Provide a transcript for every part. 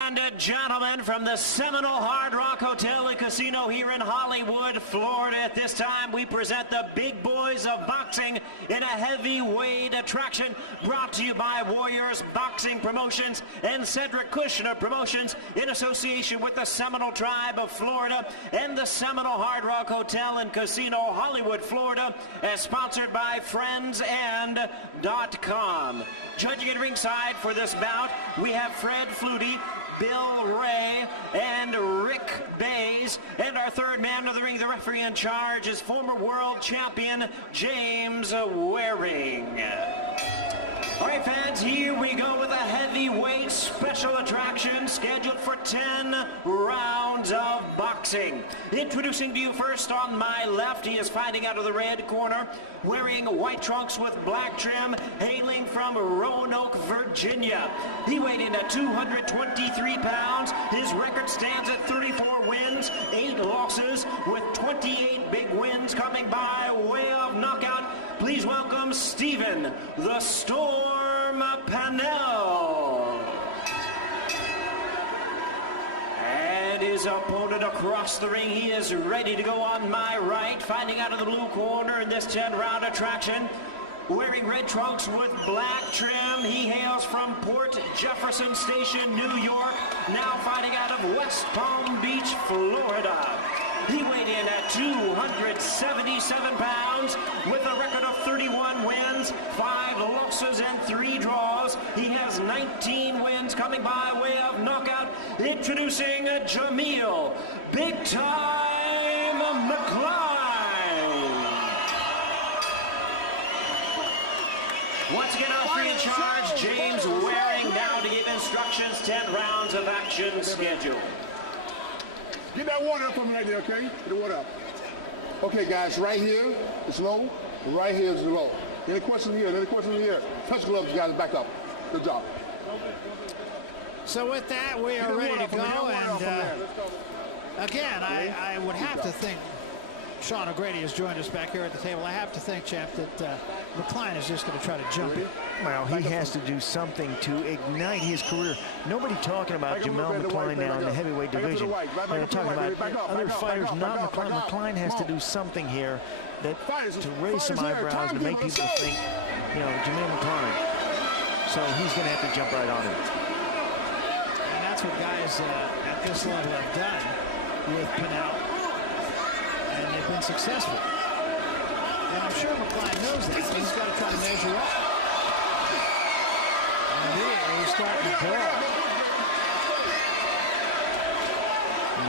And gentlemen, from the Seminole Hard Rock Hotel and Casino here in Hollywood, Florida, at this time we present the big boys of boxing in a heavyweight attraction brought to you by Warriors Boxing Promotions and Cedric Kushner Promotions in association with the Seminole Tribe of Florida and the Seminole Hard Rock Hotel and Casino, Hollywood, Florida, as sponsored by friendsand.com. Judging at ringside for this bout, we have Fred Flutie, Bill Ray, and Rick Bays. And our third man of the ring, the referee in charge, is former world champion James Waring. All right, fans, here we go with a heavyweight special attraction scheduled for 10 rounds of boxing. Introducing to you first on my left, he is fighting out of the red corner, wearing white trunks with black trim, hailing from Roanoke, Virginia. He weighed in at 223 pounds. His record stands at 34 wins, 8 losses, with 28 big wins coming by way of knockout. Please welcome Stephen the Storm PANELL. And his opponent across the ring, he is ready to go on my right, fighting out of the blue corner in this 10-round attraction. Wearing red trunks with black trim, he hails from Port Jefferson Station, New York, now fighting out of West Palm Beach, Florida. He weighed in at 277 pounds with a record of 31 wins, 5 losses, and 3 draws. He has 19 wins coming by way of knockout. Introducing JAMEEL Big Time McCLINE. Once again, our three in charge, James Waring, now to give instructions, 10 rounds of action schedule. Get that water up from right there, okay? Get the water up. Okay, guys, right here is low, right here is low. Any questions here? Any questions here? Touch gloves, guys, back up. Good job. So with that, we are ready to go, and again, I would have to think Sean O'Grady has joined us back here at the table. I have to think, champ, that McCLINE is just going to try to jump it. Well, he has to do something to ignite his career. Nobody talking about JAMEEL McCLINE now in the heavyweight division. They're talking about other fighters, not McCLINE. McCLINE has to do something here to raise some eyebrows, to make people think, you know, JAMEEL McCLINE. So he's going to have to jump right on it. And that's what guys at this level have done with PANELL. And they've been successful. And I'm sure McCLINE knows that. He's got to try to measure up. And he's starting to blow.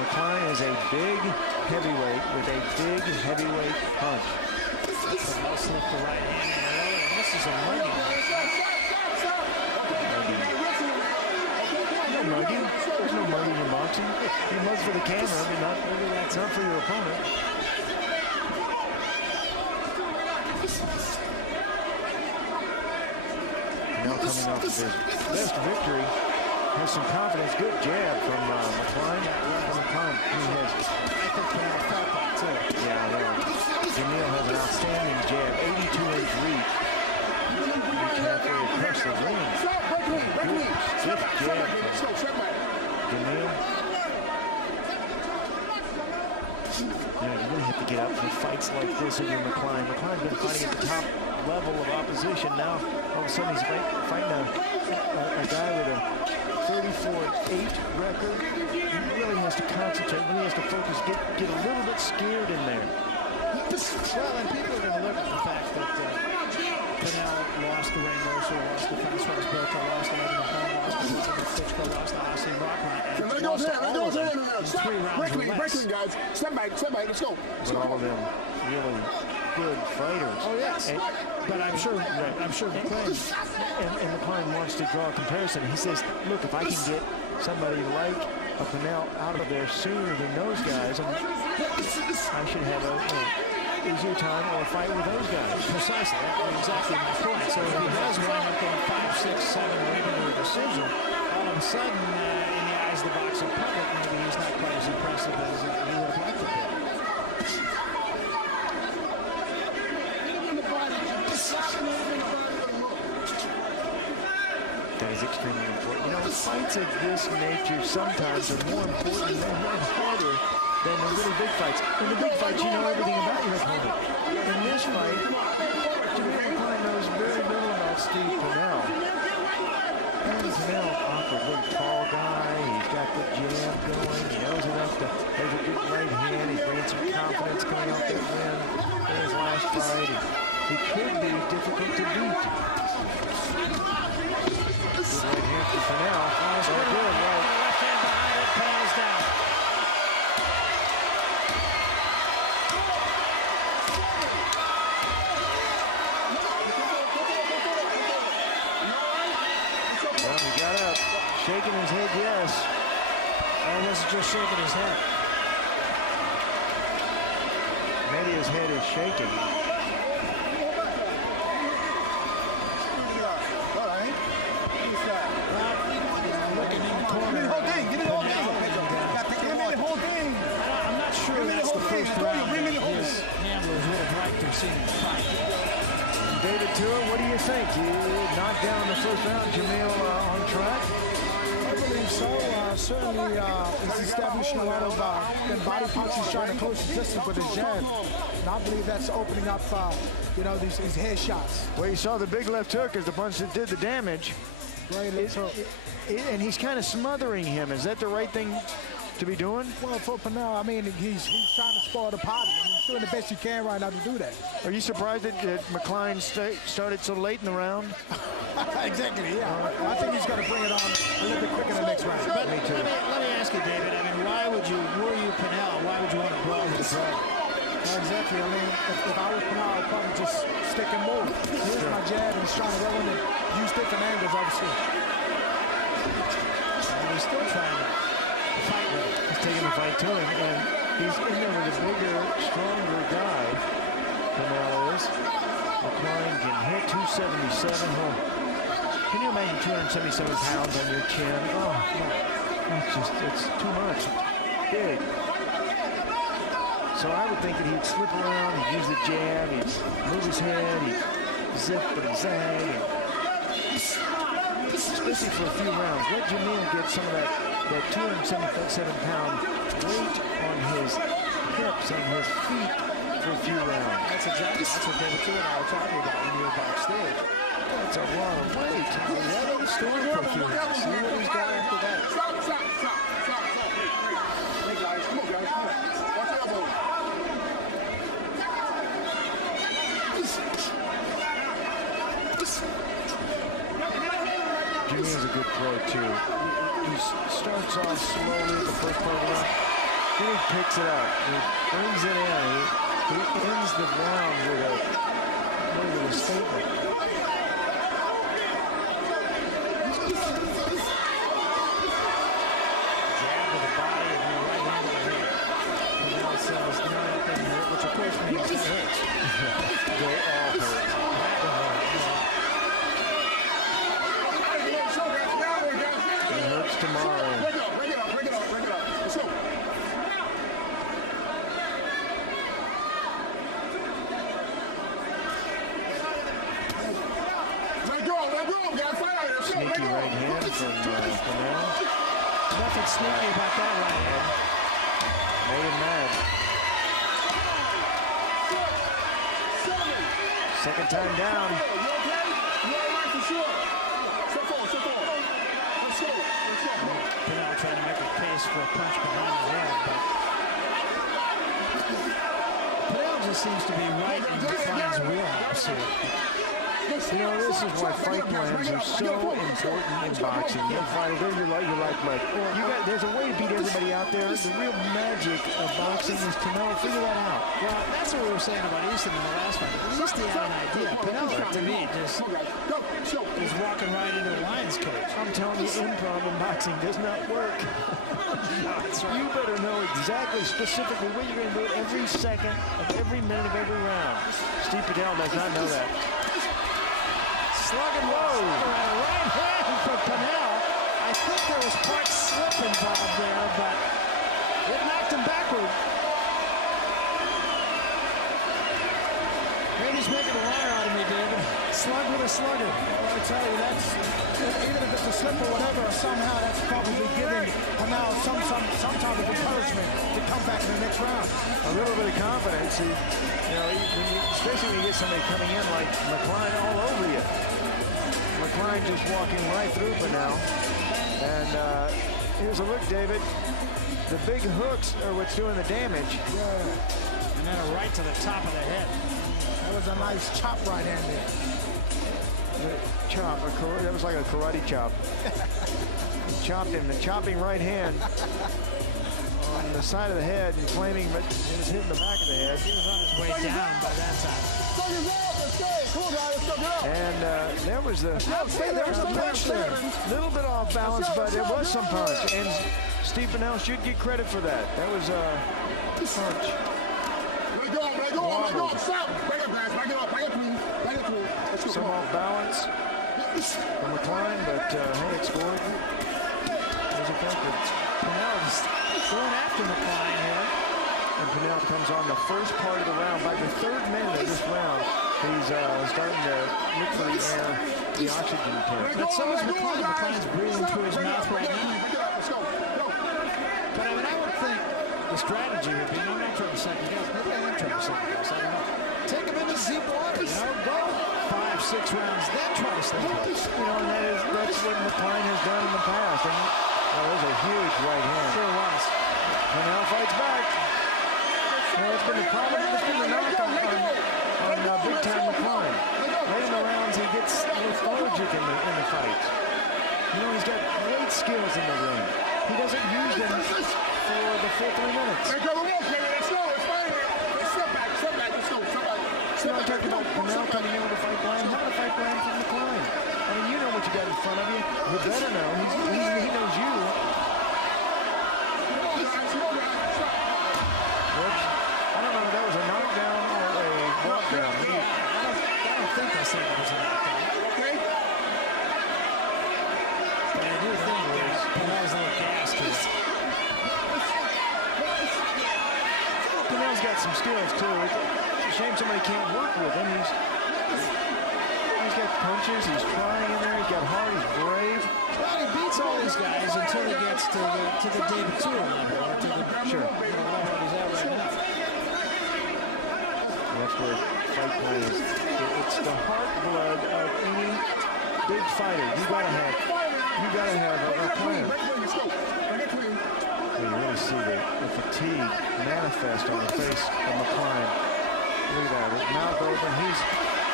McCLINE is a big heavyweight with a big heavyweight punch. PANELL slipped the right hand in early, and this is a mugging. No mugging. There's no mugging in boxing. You mug for the camera, but not for your opponent. Now coming off of his best victory, has some confidence. Good jab from McCLINE. He has. I think PANELL felt that too. Yeah, I know. JAMEEL has an outstanding jab, 82-inch reach. Reach halfway across the ring. Good stiff jab from JAMEEL. You know, you really have to get up for fights like this if you're McCLINE. McCLINE's been fighting at the top level of opposition. Now, all of a sudden, he's fighting a guy with a 34-8 record. He really has to concentrate. Really has to focus, get a little bit scared in there. Well, and people are going to look at the fact that PANELL lost the Rainbow, lost the Francois Berto, lost the Edmund Mahone, lost the Fitchko, lost the Hasim Rockman, and lost all of them in 3 rounds or less. Breaking, guys. Step back, let's go. But all of them really good fighters. Oh, yes. But I'm sure McCLINE. And McCLINE wants to draw a comparison. He says, look, if I can get somebody like a PANELL out of there sooner than those guys, I should have a easier time or fight with those guys. Precisely. That's exactly my point. So if he does wind up going 5, 6, 7, or even to a decision, all of a sudden, in the eyes of the boxing public, maybe he's not quite as impressive as he would have liked to be. That is extremely important. You know, fights of this nature sometimes are more important and harder than the really big fights. In the big fights, you know everything about your opponent. In this fight, JAMEEL McCLINE knows very little about Steve PANELL. And PANELL, awkward little tall guy. He's got the jab going. He knows enough to have a good right hand. He's bringing some confidence coming off that win in his last fight. He could be difficult to beat. Good right hand from PANELL. Oh, good, right. Left hand behind it, Panell's down. Well, he got up, shaking his head, yes. Or was it just shaking his head? Maybe his head is shaking. Looking in the corner. I'm not sure that's the first round that his handlers would have liked to have seen him fight. David Tua, what do you think? You knocked down the first round. JAMEEL on track? I believe so. Certainly, he's establishing a lot of body punches, trying to close the distance with his jab. And I believe that's opening up, you know, these head shots. Well, you saw the big left hook as the punch that did the damage. Right, And he's kind of smothering him. Is that the right thing to be doing? well, for Panell, I mean, he's trying to spoil the party. I mean, he's doing the best he can right now to do that. Are you surprised that McCLINE started so late in the round? Exactly, yeah. I think he's going to bring it on a little bit quicker in the next round. But let me ask you, David, I mean, were you Panell, why would you want to brawl with the brawl? Well, exactly. I mean, if I was Panell, I'd probably just stick and move. Here's my jab, and he's trying to go in and use different angles, obviously. And he's still trying to fight with him. He's taking the fight to him, and he's in there with a bigger, stronger guy. Panell is. McCLINE can hit 277. Can you imagine 277 pounds on your chin? Oh, it's too much. It's big. So I would think that he'd slip around, he'd use the jab, he'd move his head, he'd zip and zag, and especially for a few rounds. Let JAMEEL get some of that 277-pound weight on his hips, on his feet for a few rounds. That's what David Tua and I were talking about when we were backstage. That's a lot of weight. Let him store for a few rounds. See what he's got after that. Stop. Hey, guys, come on, guys. Watch your elbow. JAMEEL's a good pro, too. He starts off slowly at the first part of the round. Then he picks it up. He brings it in. He ends the round with a statement. Jab to the body and then right hand to the head. Panell says, no, that didn't hurt, which of course means it hurts. They all hurt. It hurts tomorrow. Break it up. Let's go. Let go, guys. Fight out here. Sneaky right hand from Panell. Nothing sneaky about that right hand. Made him mad. Second time down. You okay? You all right for sure? Step forward. Let's go. Panell trying to make a case for a punch behind the head, but Panell just seems to be right in McCLINE's wheelhouse here. You know, this is why fight plans are so important in boxing. You fight it, your lifeblood. There's a way to beat everybody out there. The real magic of boxing is to know, figure that out. Well, that's what we were saying about Easton in the last fight. At least he had an idea. Panell, to me, just is walking right into a lion's cage. I'm telling you, improv in boxing does not work. That's right. You better know exactly, specifically what you're going to do every second of every minute of every round. Steve Panell does not know that. Slugging low. Right hand for Panell. I think there was part slip involved there, but it knocked him backward. Maybe he's He's making a liar out of me, David. Slug with a slugger. Well, I tell you, that's, even if it's a slip or whatever, somehow that's probably giving Panel some type of encouragement to come back in the next round. A little bit of confidence. Especially when you get somebody coming in like McCLINE all over you. McCLINE just walking right through Panel. And here's a look, David. The big hooks are what's doing the damage. Yeah. And then a right to the top of the head. That was a nice chop right hand there. Chop, that was like a karate chop. Chopped him, the chopping right hand on the side of the head, and flaming, but it was hitting the back of the head. He was on his way down by that time. And there was the punch there. A little bit off balance, but it was some punch. And Steve Panell should get credit for that. That was a punch. Let go, stop. Back up, guys, back it up, please. Back it through. Let's go. Some off balance from McCLINE, but hey, it scored. It was effective. Panell just going after McCLINE here. And Panell comes on the first part of the round. By the third minute of this round, he's starting to look for the air, the oxygen tank. But so is McCLINE. McCLINE's breathing through his mouth right now. But I mean, I would think the strategy would be, I'm not trying to second guess. Maybe I am trying to second guess. I don't know. Take him into deep water, you know, go 5-6 rounds, then try to stay close. You know, and that's what McCLINE has done in the past. And there's a huge right hand. Sure was. Panell fights back. You know, it's been the problem. It's been the knock on big-time McCLINE. Late in the rounds, he gets lethargic in the fights. You know, he's got great skills in the ring. He doesn't use them for the full 3 minutes. You know, I talked about Panell coming in with a fight plan. How about a fight plan for McCLINE? I mean, you know what you got in front of you. You better know. He knows you. Whoops. I don't know if that was a knockdown or a walkdown. I don't think I said it was a knockdown. But I do think Panell's a little gassed here. Panell's got some skills, too. It's a shame somebody can't work with him. He's got punches. He's trying in there. He's got heart. He's brave. Well, he beats all these guys until he gets to the David Tua level, or to the level he's at right now. That's where fight plan is. It's the heart blood of any big fighter. You gotta have a plan. You really see the fatigue manifest on the face of McCLINE. Look at that, his mouth open. He's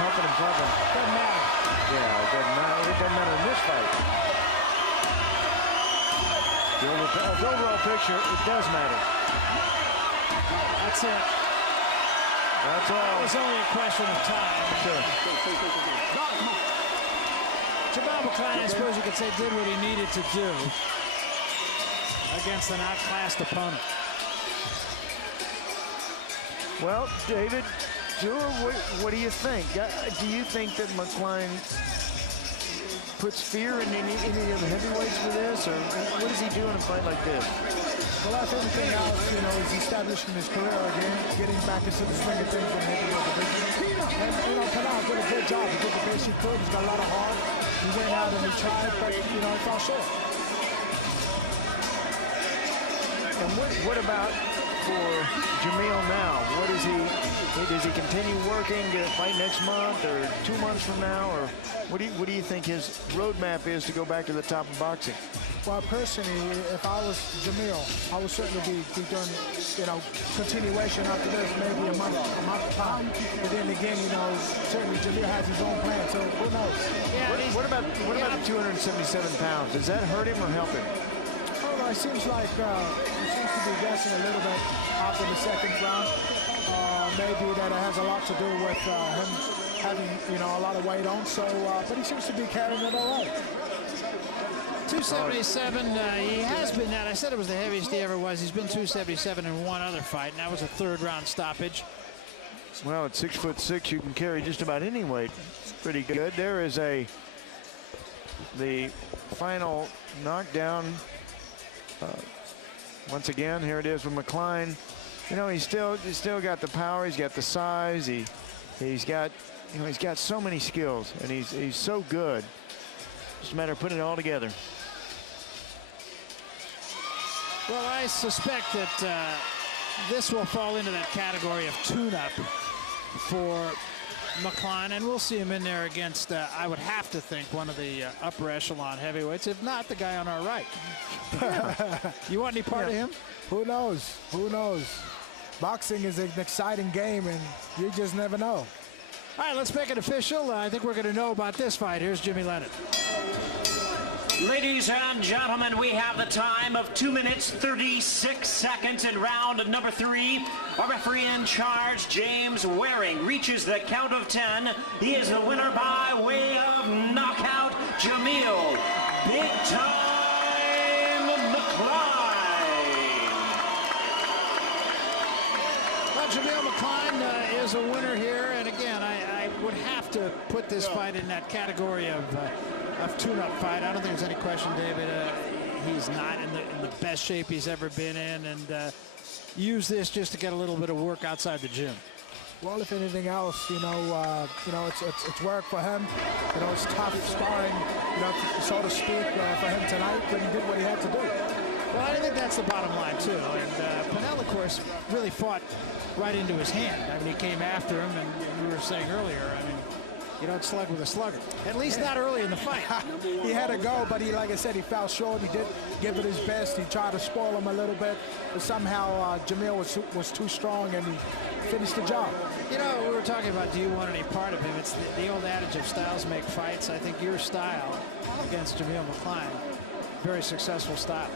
pumping and pumping. Doesn't matter. Yeah, it doesn't matter. It doesn't matter in this fight. The overall picture, it does matter. That's it. That's all. It was only a question of time. Sure. JAMEEL McCLINE, I suppose you could say, did what he needed to do against an outclassed opponent. Well, David, what do you think? Do you think that McCLINE puts fear in any of the heavyweights for this, or what does he do in a fight like this? Well, if anything else, you know, he's establishing his career again, getting back into the swing of things in the heavyweight division. And, you know, Panell did a good job. He did the best he could. He's got a lot of heart. He went out and he tried, but, you know, it fell short. And what about for JAMEEL now? What is does he continue working to fight next month or 2 months from now, or what do you think his roadmap is to go back to the top of boxing? Well, personally, if I was JAMEEL, I would certainly be doing, you know, continuation after this, maybe a month time. But then again, you know, certainly JAMEEL has his own plan, so who knows? Yeah, what about the 277 pounds? Does that hurt him or help him? It seems like he seems to be guessing a little bit after the second round. Maybe that it has a lot to do with him having, you know, a lot of weight on. So, but he seems to be carrying it all right. 277. He has been that. I said it was the heaviest he ever was. He's been 277 in one other fight, and that was a third-round stoppage. Well, at 6'6", you can carry just about any weight. Pretty good. There is the final knockdown. Once again, here it is with McCLINE. You know, he's still got the power. He's got the size. He He's got, you know, he's got so many skills, and he's so good. Just a matter of putting it all together. Well, I suspect that this will fall into that category of tune-up for McCLINE, and we'll see him in there against, I would have to think, one of the upper echelon heavyweights, if not the guy on our right. You want any part of him? Who knows? Who knows? Boxing is an exciting game, and you just never know. All right, let's make it official. I think we're going to know about this fight. Here's Jimmy Lennon. Ladies and gentlemen, we have the time of 2 minutes, 36 seconds in round number 3. Our referee in charge, James Waring, reaches the count of 10. He is the winner by way of knockout, JAMEEL Big Time McCLINE. Well, JAMEEL McCLINE is a winner here, and again, I would have to put this fight in that category of tune-up fight. I don't think there's any question, David. He's not in the best shape he's ever been in, and use this just to get a little bit of work outside the gym. Well, if anything else, you know, it's work for him. You know, it's tough sparring, you know, so to speak, for him tonight, but he did what he had to do. Well, I think that's the bottom line, too. And PANELL, of course, really fought right into his hand. I mean, he came after him, and we were saying earlier, I mean, you don't slug with a slugger. At least not early in the fight. He had to go, but he, like I said, he fell short. He did give it his best. He tried to spoil him a little bit, but somehow JAMEEL was too strong, and he finished the job. You know, we were talking about, do you want any part of him? It's the old adage of styles make fights. I think your style against JAMEEL McCLINE, very successful style.